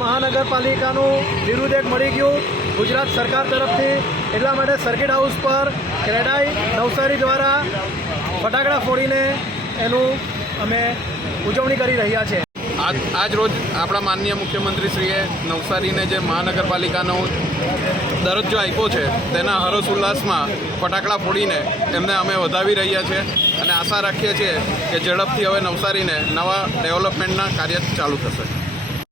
મહાનગરપાલિકાનું નિરુદેક મળી ગયું. ગુજરાત સરકાર તરફથી એટલા માટે સર્કિટ હાઉસ પર ક્રેડાઈ નવસારી દ્વારા ફટાકડા ફોડીને એનું અમે ઉજવણી કરી રહ્યા છે. આજ આજ રોજ આપણા માનનીય મુખ્યમંત્રીશ્રીએ નવસારીને જે મહાનગરપાલિકાનું દરજ્જો આપ્યો છે, તેના હરસ ઉલ્લાસમાં ફટાકડા ફોડીને એમને અમે વધાવી રહ્યા છીએ અને આશા રાખીએ છીએ કે ઝડપથી હવે નવસારીને નવા ડેવલપમેન્ટના કાર્ય ચાલુ થશે.